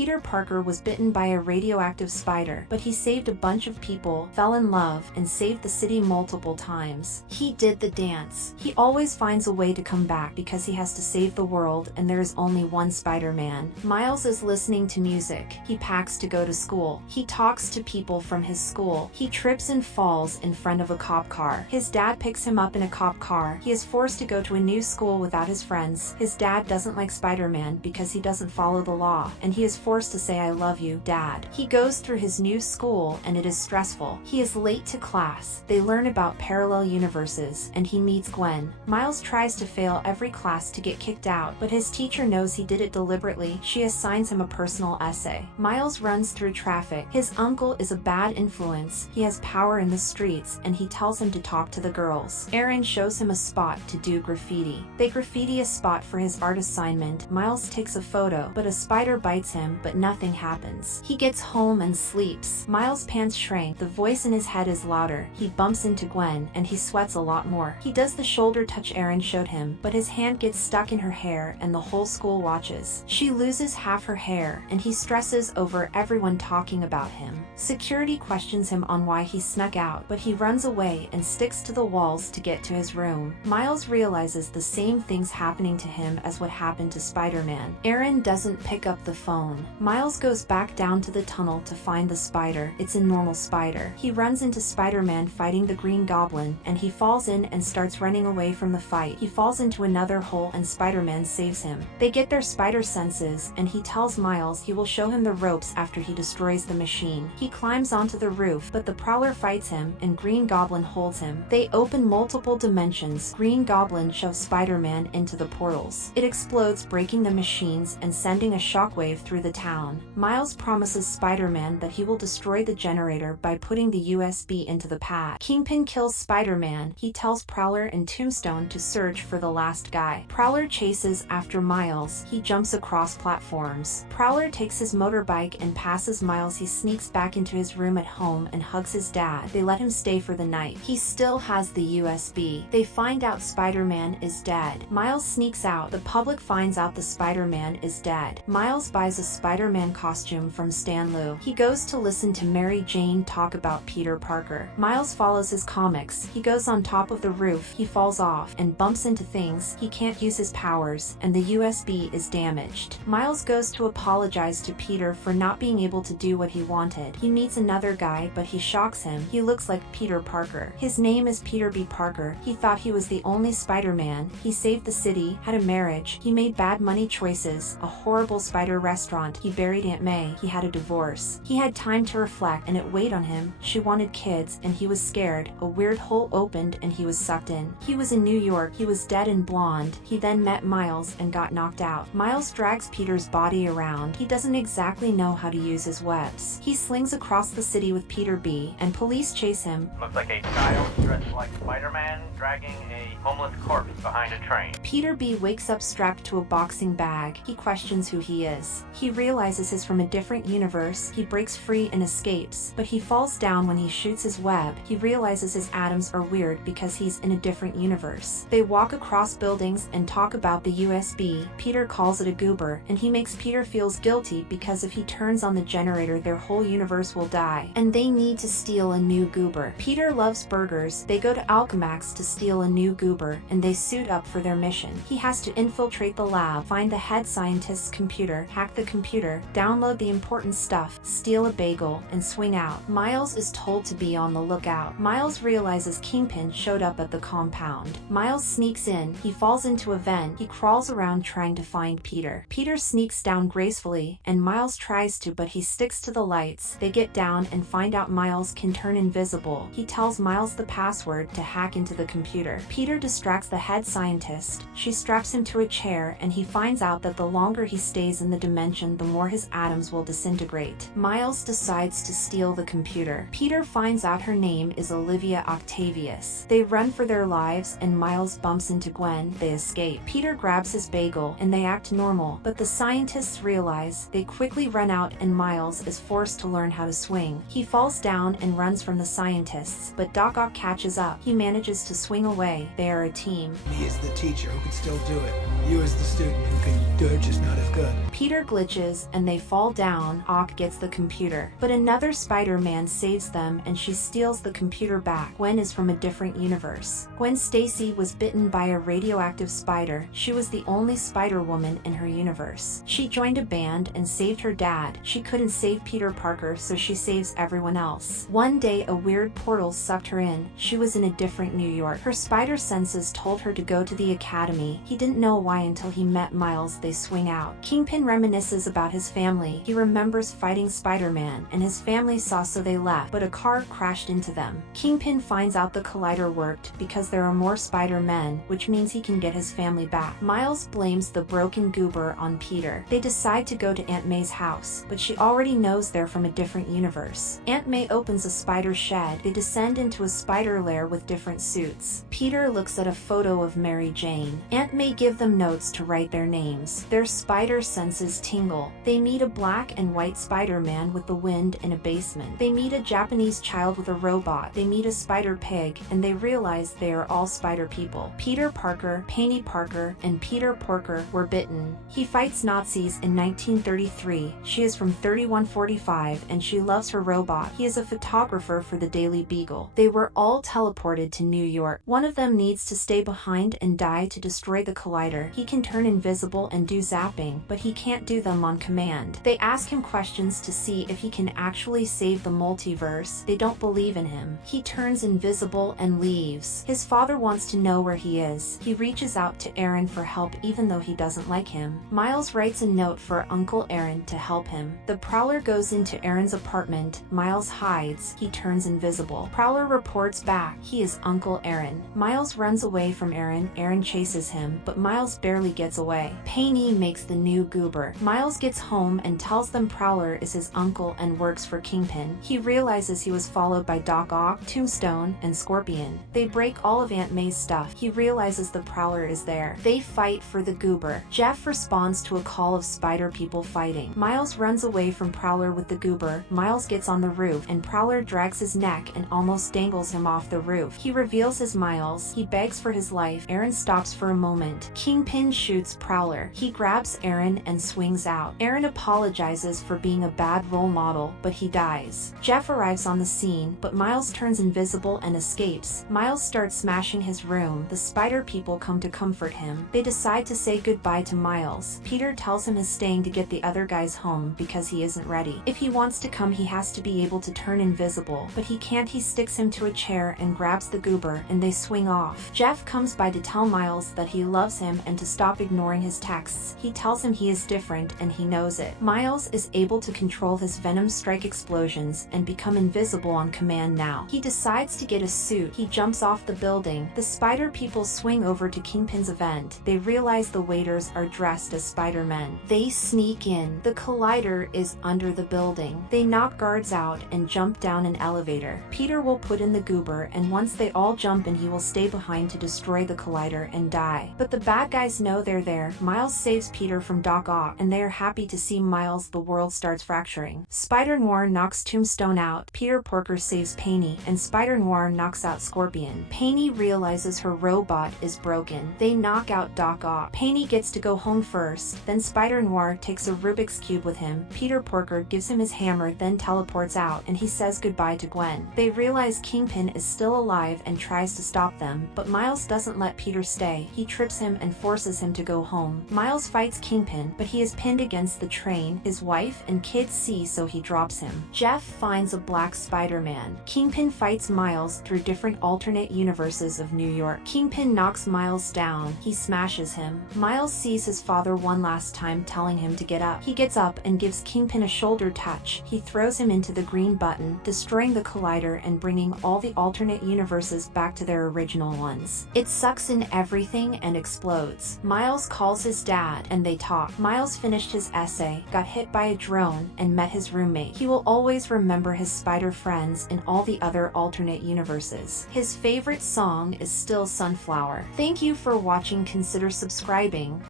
Peter Parker was bitten by a radioactive spider, but he saved a bunch of people, fell in love, and saved the city multiple times. He did the dance. He always finds a way to come back because he has to save the world and there is only one Spider-Man. Miles is listening to music. He packs to go to school. He talks to people from his school. He trips and falls in front of a cop car. His dad picks him up in a cop car. He is forced to go to a new school without his friends. His dad doesn't like Spider-Man because he doesn't follow the law, and he is forced to say "I love you, Dad." He goes through his new school and it is stressful. He is late to class. They learn about parallel universes and he meets Gwen. Miles tries to fail every class to get kicked out, but his teacher knows he did it deliberately. She assigns him a personal essay. Miles runs through traffic. His uncle is a bad influence. He has power in the streets and he tells him to talk to the girls. Aaron shows him a spot to do graffiti. They graffiti a spot for his art assignment. Miles takes a photo, but a spider bites him, but nothing happens. He gets home and sleeps. Miles' pants shrink. The voice in his head is louder. He bumps into Gwen and he sweats a lot more. He does the shoulder touch Aaron showed him, but his hand gets stuck in her hair and the whole school watches. She loses half her hair and he stresses over everyone talking about him. Security questions him on why he snuck out, but he runs away and sticks to the walls to get to his room. Miles realizes the same things happening to him as what happened to Spider-Man. Aaron doesn't pick up the phone. Miles goes back down to the tunnel to find the spider. It's a normal spider. He runs into Spider-Man fighting the Green Goblin and he falls in and starts running away from the fight. He falls into another hole and Spider-Man saves him. They get their spider senses and he tells Miles he will show him the ropes after he destroys the machine. He climbs onto the roof, but the Prowler fights him and Green Goblin holds him. They open multiple dimensions. Green Goblin shoves Spider-Man into the portals. It explodes, breaking the machines and sending a shockwave through the town. Miles promises Spider-Man that he will destroy the generator by putting the USB into the pad. Kingpin kills Spider-Man. He tells Prowler and Tombstone to search for the last guy. Prowler chases after Miles. He jumps across platforms. Prowler takes his motorbike and passes Miles. He sneaks back into his room at home and hugs his dad. They let him stay for the night. He still has the USB. They find out Spider-Man is dead. Miles sneaks out. The public finds out the Spider-Man is dead. Miles buys a Spider-Man costume from Stan Lee. He goes to listen to Mary Jane talk about Peter Parker. Miles follows his comics. He goes on top of the roof. He falls off and bumps into things. He can't use his powers and the USB is damaged. Miles goes to apologize to Peter for not being able to do what he wanted. He meets another guy, but he shocks him. He looks like Peter Parker. His name is Peter B. Parker. He thought he was the only Spider-Man. He saved the city, had a marriage. He made bad money choices, a horrible spider restaurant. He buried Aunt May. He had a divorce. He had time to reflect and it weighed on him. She wanted kids and he was scared. A weird hole opened and he was sucked in. He was in New York. He was dead and blonde. He then met Miles and got knocked out. Miles drags Peter's body around. He doesn't exactly know how to use his webs. He slings across the city with Peter B. and police chase him. Looks like a child dressed like Spider-Man dragging a homeless corpse behind a train. Peter B. wakes up strapped to a boxing bag. He questions who he is. He realizes he's from a different universe. He breaks free and escapes, but he falls down when he shoots his web. He realizes his atoms are weird because he's in a different universe. They walk across buildings and talk about the USB. Peter calls it a goober, and he makes Peter feels guilty because if he turns on the generator, their whole universe will die, and they need to steal a new goober. Peter loves burgers. They go to Alchemax to steal a new goober, and they suit up for their mission. He has to infiltrate the lab, find the head scientist's computer, hack the computer, download the important stuff, steal a bagel, and swing out. Miles is told to be on the lookout. Miles realizes Kingpin showed up at the compound. Miles sneaks in. He falls into a vent. He crawls around trying to find Peter. Peter sneaks down gracefully, and Miles tries to, but he sticks to the lights. They get down and find out Miles can turn invisible. He tells Miles the password to hack into the computer. Peter distracts the head scientist. She straps him to a chair, and he finds out that the longer he stays in the dimension, the more his atoms will disintegrate. Miles decides to steal the computer. Peter finds out her name is Olivia Octavius. They run for their lives, and Miles bumps into Gwen. They escape. Peter grabs his bagel, and they act normal, but the scientists realize. They quickly run out, and Miles is forced to learn how to swing. He falls down and runs from the scientists, but Doc Ock catches up. He manages to swing away. They are a team. He is the teacher who can still do it. You as the student who can do it, just not as good. Peter glitches and they fall down. Ock gets the computer, but another Spider-Man saves them and she steals the computer back. Gwen is from a different universe. Gwen Stacy was bitten by a radioactive spider. She was the only Spider-Woman in her universe. She joined a band and saved her dad. She couldn't save Peter Parker, so she saves everyone else. One day a weird portal sucked her in. She was in a different New York. Her spider senses told her to go to the academy. He didn't know why until he met Miles. They swing out. Kingpin reminisces about his family. He remembers fighting Spider-Man, and his family saw, so they left, but a car crashed into them. Kingpin finds out the collider worked because there are more Spider-Men, which means he can get his family back. Miles blames the broken goober on Peter. They decide to go to Aunt May's house, but she already knows they're from a different universe. Aunt May opens a spider shed. They descend into a spider lair with different suits. Peter looks at a photo of Mary Jane. Aunt May gives them notes to write their names. Their spider senses tingle. They meet a black and white Spider-Man with the wind in a basement. They meet a Japanese child with a robot. They meet a spider pig, and they realize they are all spider people. Peter Parker, Penny Parker, and Peter Porker were bitten. He fights Nazis in 1933. She is from 3145 and she loves her robot. He is a photographer for the Daily Beagle. They were all teleported to New York. One of them needs to stay behind and die to destroy the collider. He can turn invisible and do zapping, but he can't do them on command. They ask him questions to see if he can actually save the multiverse. They don't believe in him. He turns invisible and leaves. His father wants to know where he is. He reaches out to Aaron for help even though he doesn't like him. Miles writes a note for Uncle Aaron to help him. The Prowler goes into Aaron's apartment. Miles hides. He turns invisible. Prowler reports back. He is Uncle Aaron. Miles runs away from Aaron. Aaron chases him, but Miles barely gets away. Penny makes the new goober. Miles gets home and tells them Prowler is his uncle and works for Kingpin. He realizes he was followed by Doc Ock, Tombstone, and Scorpion. They break all of Aunt May's stuff. He realizes the Prowler is there. They fight for the goober. Jeff responds to a call of spider people fighting. Miles runs away from Prowler with the goober. Miles gets on the roof and Prowler drags his neck and almost dangles him off the roof. He reveals as Miles. He begs for his life. Aaron stops for a moment. Kingpin shoots Prowler. He grabs Aaron and swings out. Aaron apologizes for being a bad role model, but he dies. Jeff arrives on the scene, but Miles turns invisible and escapes. Miles starts smashing his room. The spider people come to comfort him. They decide to say goodbye to Miles. Peter tells him he's staying to get the other guys home because he isn't ready. If he wants to come, he has to be able to turn invisible, but he can't. He sticks him to a chair and grabs the goober, and they swing off. Jeff comes by to tell Miles that he loves him and to stop ignoring his texts. He tells him he is different and he knows it. Miles is able to control his venom strike explosions and become invisible on command now. He decides to get a suit. He jumps off the building. The spider people swing over to Kingpin's event. They realize the waiters are dressed as Spider-Men. They sneak in. The collider is under the building. They knock guards out and jump down an elevator. Peter will put in the goober, and once they all jump in, he will stay behind to destroy the collider and die. But the bad guys know they're there. Miles saves Peter from Doc Ock, and they are happy to see Miles. The world starts fracturing. Spider-Noir knocks Tombstone out. Peter Porker saves Penny, and Spider-Noir knocks out Scorpion. Penny realizes her robot is broken. They knock out Doc Ock. Penny gets to go home first. Then Spider-Noir takes a Rubik's Cube with him. Peter Porker gives him his hammer, then teleports out, and he says goodbye to Gwen. They realize Kingpin is still alive and tries to stop them, but Miles doesn't let Peter stay. He trips him and forces him to go home. Miles fights Kingpin, but he is pinned against the train. His wife and kids see, so he drops him. Jeff finds a black Spider-Man. Kingpin fights Miles through different alternate universes of New York. Kingpin knocks Miles down. He smashes him. Miles sees his father one last time, telling him to get up. He gets up and gives Kingpin a shoulder touch. He throws him into the green button, destroying the collider and bringing all the alternate universes back to their original ones. It sucks in everything and explodes. Miles calls his dad and they talk. Miles finished his essay, got hit by a drone, and met his roommate. He will always remember his spider friends in all the other alternate universes. His favorite song is still Sunflower. Thank you for watching. Consider subscribing.